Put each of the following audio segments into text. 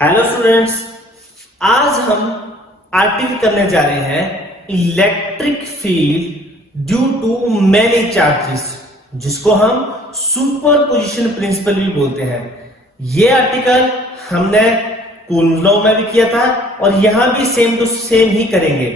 Hello students, आज हम article करने जा रहे हैं electric field due to many charges, जिसको हम सुपरपोजिशन प्रिंसिपल भी बोलते हैं। ये आर्टिकल हमने कूलॉम लॉ में भी किया था और यहां भी सेम टू सेम ही करेंगे।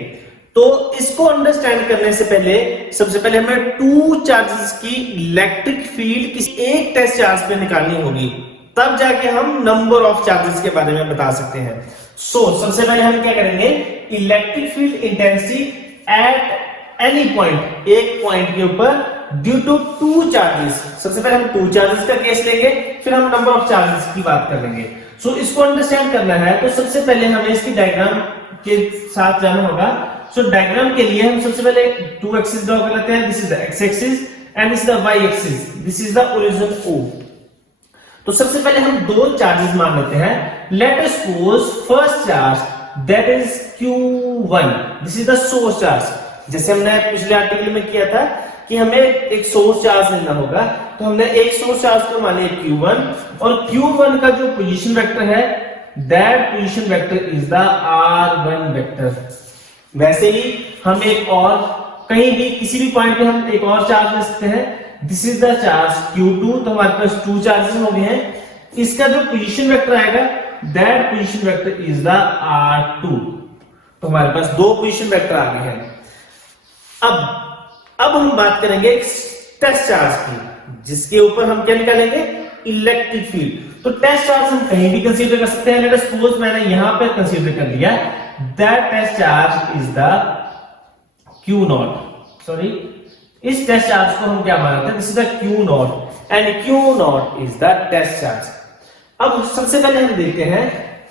तो इसको अंडरस्टैंड करने से पहले सबसे पहले हमें टू चार्जेस की इलेक्ट्रिक फील्ड किसी एक टेस्ट चार्ज पे निकालनी होगी, तब जाके हम नंबर ऑफ चार्जेस के बारे में बता सकते हैं। सबसे पहले हम क्या करेंगे, electric field intensity at any point, एक पॉइंट के ऊपर ड्यू टू टू चार्जेस। सबसे पहले हम टू चार्जेस का केस लेंगे, फिर हम नंबर ऑफ चार्जेस की बात कर लेंगे। इसको अंडरस्टैंड करना है तो सबसे पहले हमें इसकी डायग्राम के साथ जाना होगा। डायग्राम के लिए हम सबसे पहले टू एक्सिस ड्रॉ कर लेते हैं। This is the x axis and this is the y axis, this is the origin O। तो सबसे पहले हम दो चार्जेस मान लेते हैं। Let us suppose first charge that is Q1, this is the source charge. जैसे हमने पिछले आर्टिकल में किया था कि हमें एक सोर्स चार्ज लेना होगा, तो हमने एक सोर्स चार्ज को माने Q1 और Q1 का जो पोजीशन वेक्टर है that position vector is the R1 vector. वैसे ही हम एक और कहीं भी किसी भी पॉइंट पे हम एक और चार्ज ले सकते हैं। This is the charge Q2, तो हमारे पास टू चार्जेस हो गए हैं। इसका जो पोजीशन वेक्टर आएगा that position vector is the R2, तो हमारे पास दो पोजीशन वेक्टर आ गए हैं। अब हम बात करेंगे टेस्ट चार्ज की, जिसके ऊपर हम क्या निकालेंगे, इलेक्ट्रिक फील्ड। तो टेस्ट चार्ज हम कहीं भी कंसीडर कर सकते हैं। लेट अस सपोज मैंने यहां पे कंसीडर कर लिया that test charge is the Q0, इस टेस्ट चार्ज को हम क्या मानते हैं, this is the Q0 and Q0 is the test charge. अब सबसे पहले हम देखते हैं,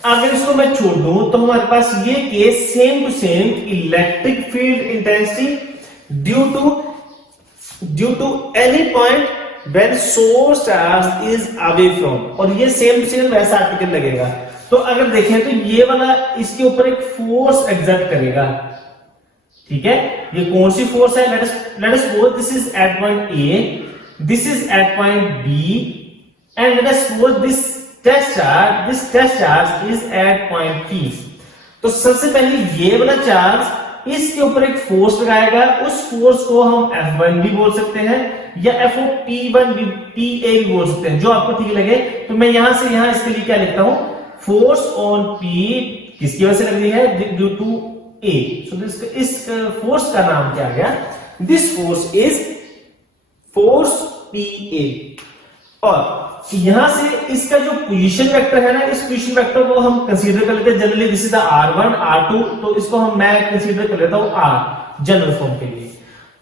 अगर इसको मैं छोड़ दूं तो हमारे पास ये case same to same electric field intensity due to any point when source charge is away from, और ये सेम टू सेम वैसा आर्टिकल लगेगा। तो अगर देखें तो ये वाला इसके ऊपर एक फोर्स एक्सर्ट करेगा, ठीक है। ये कौन सी फोर्स है, let us suppose this is at point A, this is at point B and let us suppose this test charge is at point P। तो सबसे पहले ये वाला चार्ज इसके ऊपर एक फोर्स लगाएगा, उस फोर्स को हम F1 भी बोल सकते हैं या FP1 भी, PA भी बोल सकते हैं, जो आपको ठीक लगे। तो मैं यहां से यहां इसके लिए क्या लिखता हूं, फोर्स ऑन P किसकी वजह से लग रही है, ड्यू टू A। इस फोर्स का नाम क्या गया, this force is force PA। और यहां से इसका जो पोजीशन वेक्टर है ना, इस पोजीशन वेक्टर को हम कंसीडर कर लेते हैं generally, this is the R1 R2, तो इसको मैं कंसीडर कर लेता हूं R जनरल फॉर्म के लिए।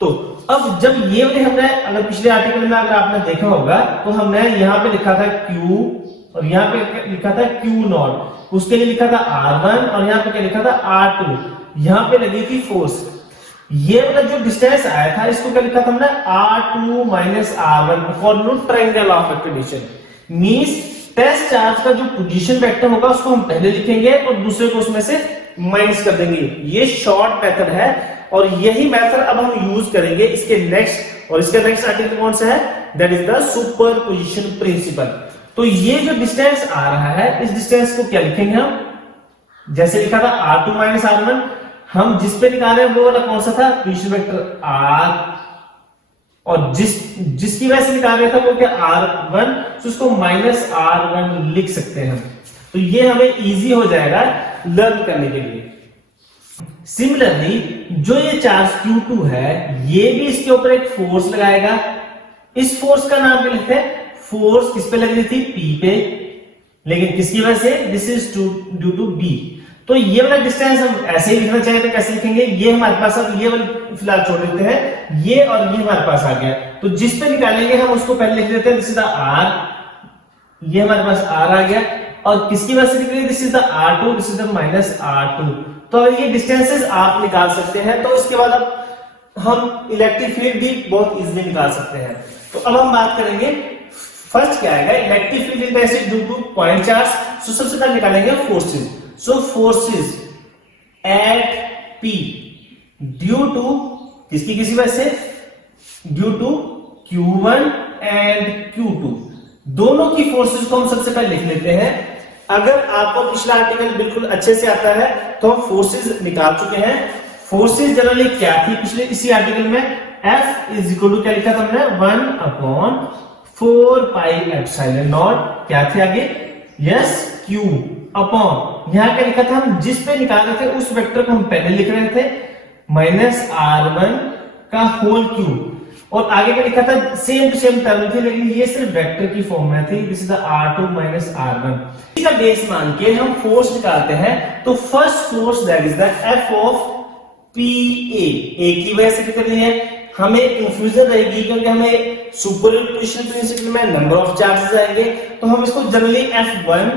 तो अब जब ये वाले हमने, अगर पिछले आर्टिकल में अगर आपने देखा होगा तो हमने यहां पे लिखा था Q और यहां पे लिखा था Q0, उसके लिए लिखा था R1 और यहां पे क्या लिखा था R2, यहां पे लगी थी फोर्स। ये वाला जो डिस्टेंस आया था इसको क्या लिखा था हमने, R2 minus R1 for triangle of activation. Means test charge का जो पोजीशन वेक्टर होगा उसको हम पहले लिखेंगे और दूसरे को उसमें से माइनस कर देंगे। ये शॉर्ट मेथड है और यही मेथड अब हम यूज करेंगे इसके नेक्स्ट, और इसका नेक्स्ट आर्टिकल कौन सा है, that is the superposition principal. तो ये जो डिस्टेंस आ रहा है, इस डिस्टेंस को क्या लिखेंगे हम, जैसे लिखा था R2 माइनस R1, हम जिस पे निकाल रहे हैं वो वाला कौन सा था, पोजीशन वेक्टर R, और जिसकी वजह से निकाल रहे थे वो क्या R1, तो उसको माइनस R1 लिख सकते हैं। तो ये हमें इजी हो जाएगा लर्न करने के लिए। सिमिलरली जो ये चार्ज Q2 है, ये भी इसके ऊपर एक फोर्स लगाएगा। इस फोर्स का नाम क्या लिखते हैं, फोर्स किस पे लग रही थी, P पे, लेकिन किसकी वजह से, this is due to B। तो ये वाला डिस्टेंस हम ऐसे ही लिखना चाहे तो कैसे लिखेंगे, ये हमारे पास, अब ये वाला फिलहाल छोड़ देते हैं, ये और ये हमारे पास आ गया। तो जिस पे निकालेंगे हम उसको पहले लिख देते हैं, दिस इज द R, ये हमारे पास R आ गया, और किसकी वजह से निकल रही है, this is the R2, this is the minus R2। तो अगर ये डिस्टेंसेस आप निकाल सकते हैं तो इसके बाद अब हम इलेक्ट्रिक फील्ड भी बहुत इजीली निकाल सकते हैं। तो अब हम बात करेंगे, फर्स्ट क्या आएगा, electric field intensity due to point charge. सबसे पहले निकालेंगे forces. Forces at P due to किसी वजह से, due to Q1 and Q2, दोनों की फोर्सेस को हम सबसे पहले लिख लेते हैं। अगर आपको पिछला आर्टिकल बिल्कुल अच्छे से आता है तो हम फोर्सेस निकाल चुके हैं। फोर्सेस जनरली क्या थी पिछले इसी आर्टिकल में, F इज इक्वल टू क्या लिखा था हमने 1/4 पाई एप्सिलॉन नॉट, क्या थे आगे, यस Q अपॉन, यहां क्या लिखा था, हम जिस पे निकाल रहे थे उस वेक्टर को हम पहले लिख रहे थे -r1 का होल क्यूब, और आगे क्या लिखा था, सेम टू सेम टर्म थी लेकिन ये सिर्फ वेक्टर की फॉर्म में थी, this is the r2 r1। इसका बेस मान के हम फोर्स निकालते हैं, तो first force that is the F of PA, A की वजह से कितनी है, हमें कंफ्यूजन रहेगी क्योंकि हमें सुपरपोजिशन प्रिंसिपल में नंबर ऑफ चार्जेस आएंगे, तो हम इसको जनरली F1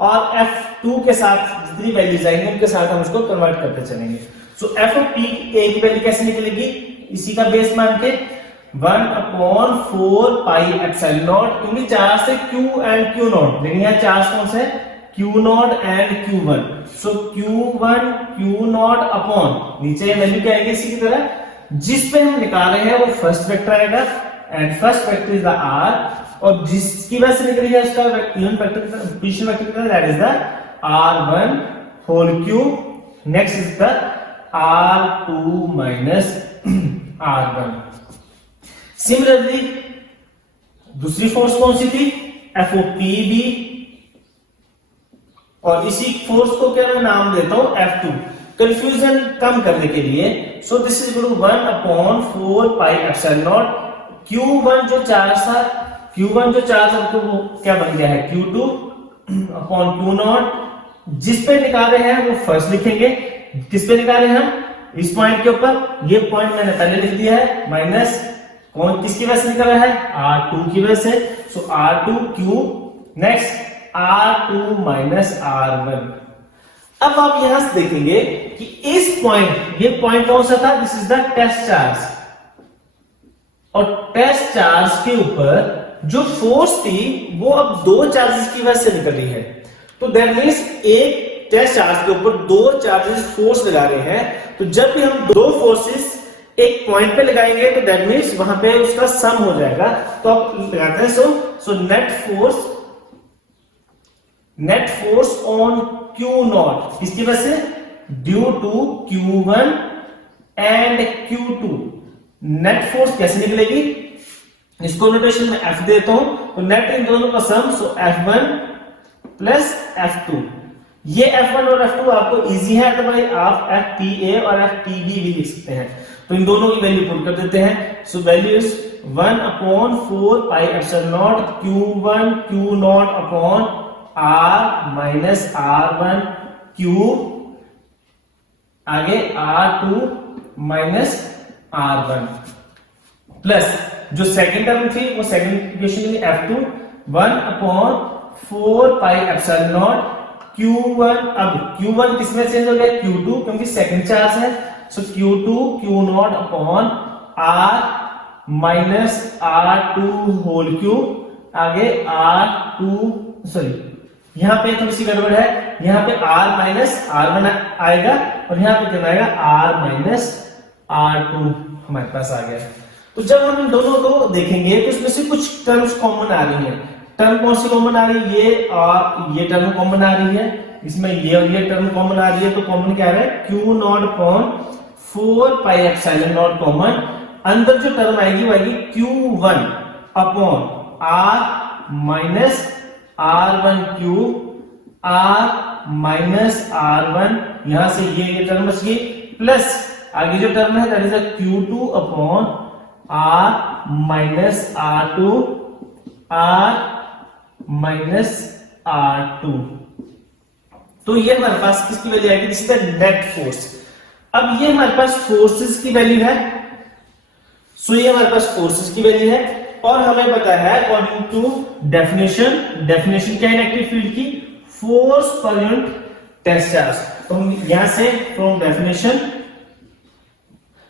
और F2 के साथ जितनी वैल्यूज आएंगे उनके साथ हम इसको कन्वर्ट करते चलेंगे। सो F ऑफ PA की वैल्यू कैसे निकलेगी, इसी का बेस मान के 1/4 पाई एप्सिलॉन नॉट, क्योंकि चार्ज से Q एंड Q नॉट, लेकिन यहाँ चार्ज कौन सा है, Q not and Q1, so Q1 Q naught upon, नीचे वैल्यू क्या आएगी इसी की तरह, जिस पे हम निकाल रहे हैं वो फर्स्ट वेक्टर आएगा, and first vector is the r, और जिसकी वजह से निकली है उसका unit vector position vector that is the r1 whole cube, next is the r2 minus r1। Similarly दूसरी फोर्स कौन सी थी, F ऑफ PB, और इसी फोर्स को क्या मैं नाम देता हूं F2, कंफ्यूजन कम करने के लिए। So this is equal to 1/4 pi epsilon naught, Q1 जो चार्ज था, Q1 जो चार्ज आपको वो क्या बन गया है Q2 अपॉन Q नॉट, जिस पे निकाल रहे हैं वो फर्स्ट लिखेंगे, किस पे निकाल रहे हैं हम, इस पॉइंट के ऊपर, ये पॉइंट मैंने पहले लिख दिया है, माइनस कौन किसकी वजह से निकल रहा है, R2 की वजह से, सो R2 Q, next R2 minus R1। अब आप यहां से देखेंगे कि इस पॉइंट, ये पॉइंट कौन सा था, this is the test charge, और टेस्ट चार्ज के ऊपर जो फोर्स थी वो अब दो चार्जेस की वजह से निकल रही है, तो दैट मींस एक टेस्ट चार्ज के ऊपर दो चार्जेस फोर्स लगा रहे हैं, तो जब भी हम दो फोर्सेस एक पॉइंट पे लगाएंगे तो दैट मींस वहां पे उसका सम हो जाएगा, तो आप लगाते हैं so net force on Q naught, किसकी वजह से, due to Q1 and Q2, net force कैसे निकलेगी, इसको नोटेशन में F देता हूं, तो नेट इन दोनों का सम, सो F1 प्लस F2, ये F1 और F2 आपको इजी है, तो भाई आप FPA और FPB भी लिख सकते हैं, तो इन दोनों की वैल्यू पुट कर देते हैं, so value is 1/4 pi epsilon naught Q1 Q naught upon R minus R1 cube, आगे R2 माइनस R1, प्लस जो सेकंड टर्म थी वो सेकंड इक्वेशन में F2 1/4 pi epsilon naught Q1, अब Q1 किसमें चेंज हो गया, Q2, क्योंकि सेकंड चार्ज है, so Q2 Q naught upon R minus R2 whole cube, आगे R2, सॉरी यहां पे थोड़ी सी गड़बड़ है, यहां पे R माइनस R1 आएगा और यहां पे कितना आएगा R माइनस R2 हमारे पास आ गया। तो जब हम इन दोनों को देखेंगे तो इसमें से कुछ टर्म्स कॉमन आ रही हैं, टर्म कौन सी कॉमन आ रही है, ये और ये टर्म कॉमन आ रही है, इसमें ये और ये टर्म कॉमन आ रही है, तो कॉमन क्या है, Q naught upon 4 pi epsilon not common, अंदर जो टर्म आएगी वो आएगी Q1 upon R minus R1 cube, R minus R1, यहां से ये टर्म बच गई, प्लस आगे जो टर्म है that is Q2 upon R minus R2, R minus R2, तो ये हमारे पास किसकी वैल्यू आएगी, this is the net force. अब ये हमारे पास फोर्सेस की वैल्यू है, सो ये हमारे पास फोर्सेस की वैल्यू है, और हमें पता है अकॉर्डिंग टू डेफिनेशन, डेफिनेशन क्या है इलेक्ट्रिक फील्ड की, force per unit test charge, तो हम यहां से from definition,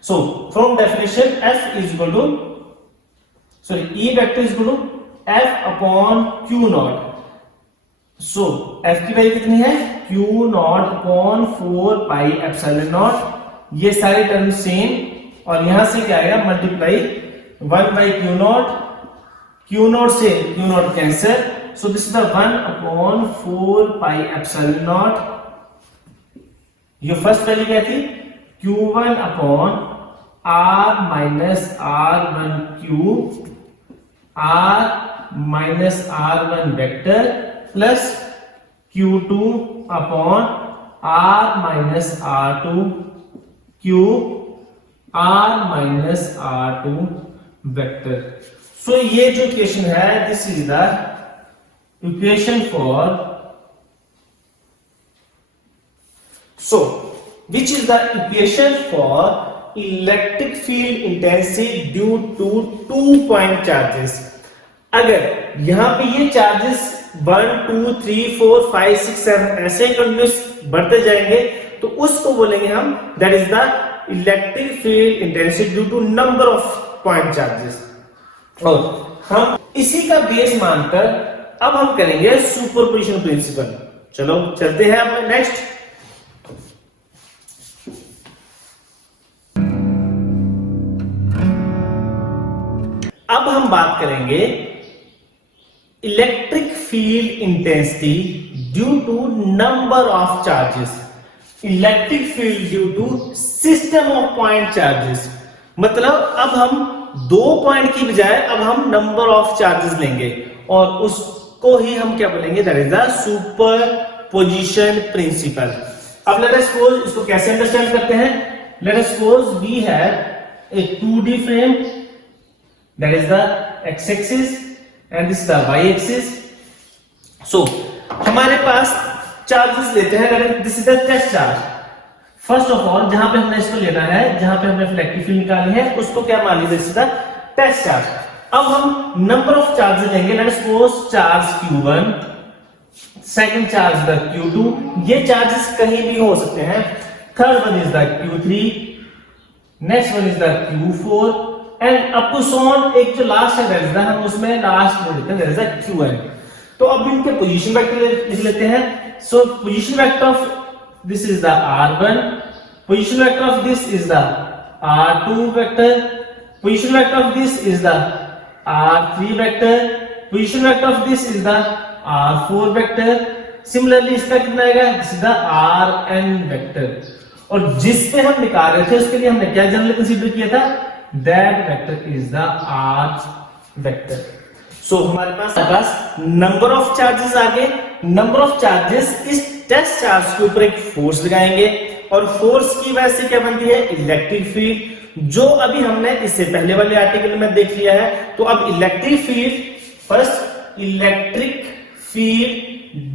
so from definition F is equal to, sorry E vector is equal to F upon Q naught, so F की value कितनी है, Q naught upon 4 pi epsilon naught, ये सारे term same, और यहां से क्या आएगा, मल्टीप्लाई 1 बाई Q नॉट से Q naught cancel, So this is the 1 upon 4 pi epsilon naught. ये फर्स्ट वैल्यू क्या थी? Q1 upon R minus R1 cube R minus R1 vector plus Q2 upon R minus R2 cube R minus R2 vector. So ये जो equation है, this is the equation for, so which is the equation for electric field intensity due to 2 point charges. अगर यहां पे ये charges 1 2 3 4 5 6 7 ऐसे continuous बढ़ते जाएंगे तो उसको बोलेंगे हम that is the electric field intensity due to number of point charges. और हम इसी का बेस मानकर अब हम करेंगे सुपरपोजिशन प्रिंसिपल। चलो चलते हैं अब नेक्स्ट। अब हम बात करेंगे electric field intensity due to number of charges. Electric field due to system of point charges, मतलब अब हम 2 पॉइंट की बजाय अब हम नंबर ऑफ चार्जेस लेंगे और उसको ही हम क्या बोलेंगे, that is the superposition principle. अब लेट अस सपोज इसको कैसे अंडरस्टैंड करते हैं। Let us suppose we have a 2D frame, that is the x-axis and this is the y-axis. So हमारे पास चार्जेस लेते हैं, this is the test charge. First of all जहां पे हमने इसको लेना है, जहां पे हमने इलेक्ट्रिक फील्ड निकाली है उसको क्या मान लीजिए, this is the test charge. अब हम नंबर ऑफ चार्जेस लेंगे, let us suppose charge Q1, second charge the Q2, ये चार्जेस कहीं भी हो सकते हैं। Third one is the Q3, next one is the Q4 and up to so on. एक जो लास्ट है हम उसमें लास्ट में देते हैं दैट इज Qn। तो अब इनके पोजीशन वेक्टर लिख लेते हैं। सो position vector of this is the R1, position vector of this is the R2 vector, position vector of this is the R3 vector, position vector of this is the R4 vector. Similarly इसका कितना आएगा, this is the Rn vector. और जिस पे हम निकाल रहे थे उसके लिए हमने क्या जनरली कंसीडर किया था, that vector is the R vector. So हमारे पास नंबर ऑफ चार्जेस आ गए। नंबर ऑफ चार्जेस इस टेस्ट चार्ज के ऊपर एक फोर्स लगाएंगे और फोर्स की वजह से क्या बनती है, इलेक्ट्रिक फील्ड, जो अभी हमने इससे पहले वाले आर्टिकल में देख लिया है। तो अब electric field, first electric field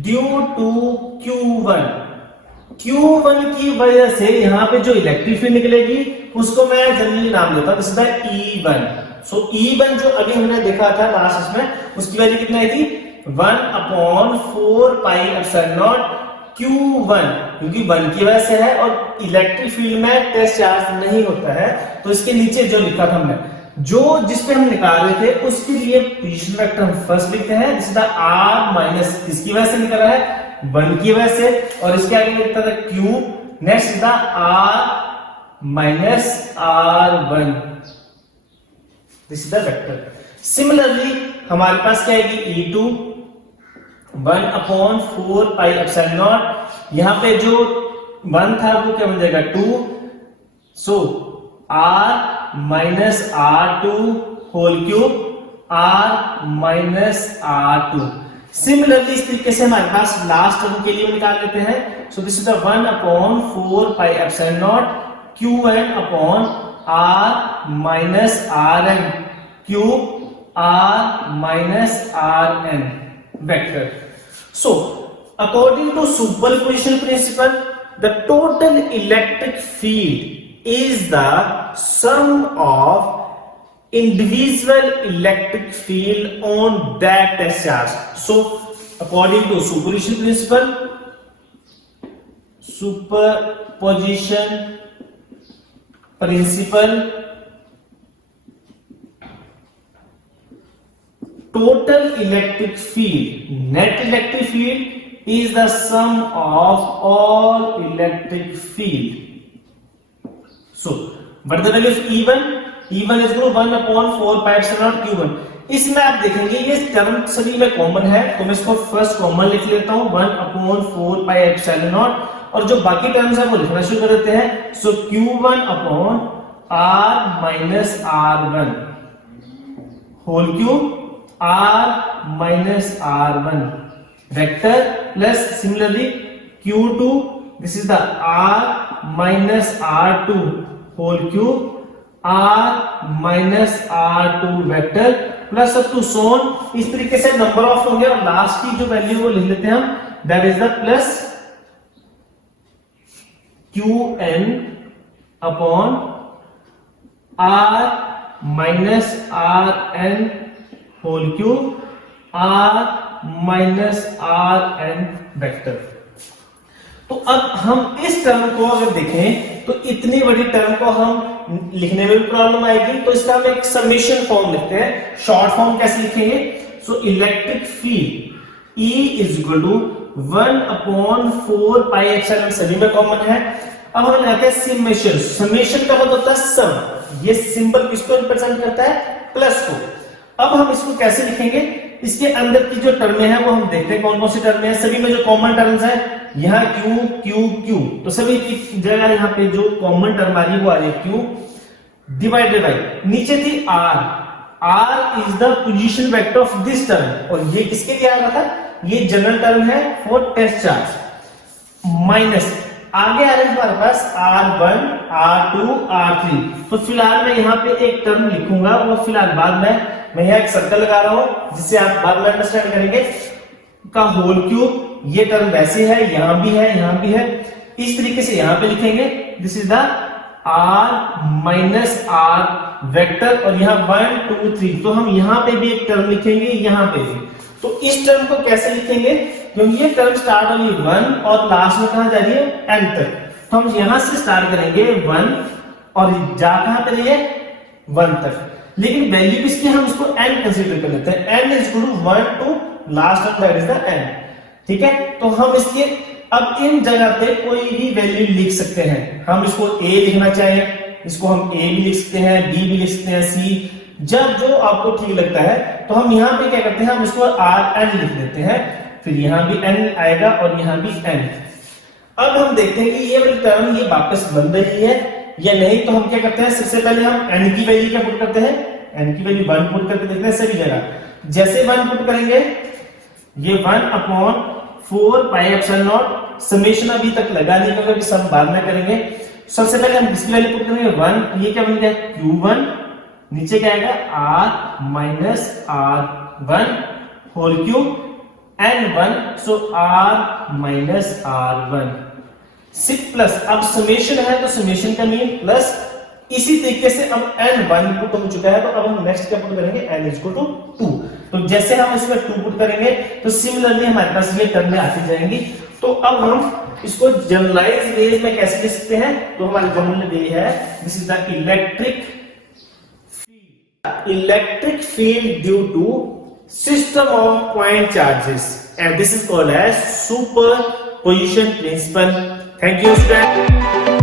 due to Q1 की वजह से यहां पे जो इलेक्ट्रिक फील्ड निकलेगी उसको मैं जनरली नाम देता हूं, this is the E1। So E1 जो अभी हमने देखा था लास्ट में, उसकी वैल्यू कितनी आई थी, 1 upon 4 pi epsilon naught Q1, क्योंकि 1 की वजह से है और इलेक्ट्रिक फील्ड में टेस्ट चार्ज नहीं होता है। तो इसके नीचे जो लिखा था हमने, जो जिस पे हम निकाल रहे थे उसके लिए पोजीशन वेक्टर हम फर्स्ट लिखते हैं, this is the R minus किसकी वजह से निकल रहा है, 1 की वजह से, और इसके आगे लिखता था Q, next is the R minus R1, this is the vector. Similarly हमारे पास क्या आएगी, E2 1 upon 4 pi epsilon not, यहां पे जो 1 था वो क्या बन जाएगा 2, so R minus R2 whole cube R minus R2। Similarly इस तरीके से हमारे पास लास्ट टर्म के लिए निकाल लेते हैं। So this is the 1 upon 4 pi epsilon naught Qn upon R minus Rn cube R minus Rn vector. So according to superposition principle, the total electric field is the sum of individual electric field on that test charge. So according to superposition principle, total electric field, net electric field is the sum of all electric field. So what is the value of E1? E1 is equal to 1 upon 4 pi epsilon naught Q1. इसमें आप देखेंगे ये term सभी में common है, तो मैं इसको फर्स्ट कॉमन लिख लेता हूं 1/4 पाई एप्सिलॉन नॉट, और जो बाकी टर्म्स है वो लिखना शुरू कर देते हैं। So Q1 upon R minus R1 whole cube R minus R1 vector plus similarly Q2 this is the R minus R2 whole cube R minus R2 vector plus up to so on. इस तरीके से number of होंगे और last की जो value वो लिख लेते हैं हम, that is the plus Qn upon R minus Rn whole cube R minus Rn vector. तो अब हम इस टर्म को अगर देखें तो इतनी बड़ी टर्म को हम लिखने में भी प्रॉब्लम आएगी, तो इसका हम एक समेशन फॉर्म लिखते हैं। शॉर्ट फॉर्म कैसे लिखेंगे? So electric field E is equal to 1/4 pi epsilon, सभी में कॉमन है। अब हम लेते हैं समेशन। समेशन का मतलब होता है सम, ये सिंबल किसको रिप्रेजेंट करता है? प्लस को। अब हम इसको कैसे लिखेंगे? इसके अंदर की जो टर्में हैं वो हम देखते हैं कौन कौन सी टर्में हैं। सभी में जो कॉमन टर्म्स है, यहाँ Q Q Q, तो सभी की जगह यहाँ पे जो कॉमन टर्म आ रही है वो आ रही है Q डिवाइडेड बाई, नीचे थी R। R is the position vector of this term, और ये किसके लिए आ रहा था? ये जनरल टर्म है फॉर टेस्ट चार्ज। माइनस आगे आ रहा है हमारे पास R1 R2 R3। तो फिलहाल मैं यहाँ पे एक टर्म लिखूंगा, वो फिलहाल बाद में मैं यहाँ एक सर्कल लगा रहा हूं जिससे आप बाद में अंडरस्टैंड करेंगे। का होल क्यूब, ये टर्म वैसे है, यहां भी है, यहां भी है, इस तरीके से यहां पे लिखेंगे। This is the R minus R vector, और यहाँ 1 2 3, तो हम यहाँ पे भी एक टर्म लिखेंगे, यहाँ पे भी। तो इस टर्म को कैसे लिखेंगे? क्योंकि ये टर्म स्टार्ट होगी 1 और लास्ट में कहां जा रही है? n तक, तो हम यहां से स्टार्ट करेंगे 1 और जा कहां पे रही है? 1 तक। लेकिन वैल्यू किसकी? हम इसको n कंसीडर कर लेते हैं। n is equal to 1 to last term, that is the n। ठीक है, तो हम इसके अब इन जगह पे कोई भी वैल्यू लिख सकते हैं। हम इसको a लिखना चाहें, इसको हम a भी लिख सकते हैं, b भी लिख सकते हैं, c, जब जो आपको ठीक लगता है। तो हम यहाँ पे क्या करते हैं? हम इसको Rn लिख देते हैं, फिर यहाँ भी n आएगा और यहाँ भी n। अब हम देखते हैं कि ये वाली टर्म ये वापस बन रही है या नहीं। तो हम क्या करते हैं? सबसे पहले हम n की वैल्यू क्या पुट करते हैं? n की वैल्यू 1 पुट करके देखते हैं सभी जगह। जैसे 1 पुट करेंगे, ये 1/4 पाई एप्सिलॉन नॉट, समेशन अभी तक लगा नहीं क्योंकि अभी सम बाद में करेंगे। सबसे पहले हम इसकी वैल्यू पुट करेंगे 1, ये क्या बन गया? Q1, नीचे क्या आएगा? R minus R1 whole cube N1, so R minus R1 6 plus, अब समेशन है तो समेशन का मीन प्लस। इसी तरीके से अब n1 पुट हो चुका है, तो अब हम नेक्स्ट क्या पुट करेंगे? n is equal to 2। तो जैसे हम इसमें 2 पुट करेंगे तो सिमिलरली हमारे पास ये टर्में आती जाएंगी। तो अब हम इसको जनरलाइज वेज में कैसे लिख सकते हैं? तो हमारे जनरल वे है, this is the electric field due to system of point charges, and this is called as superposition principle. Thank you student.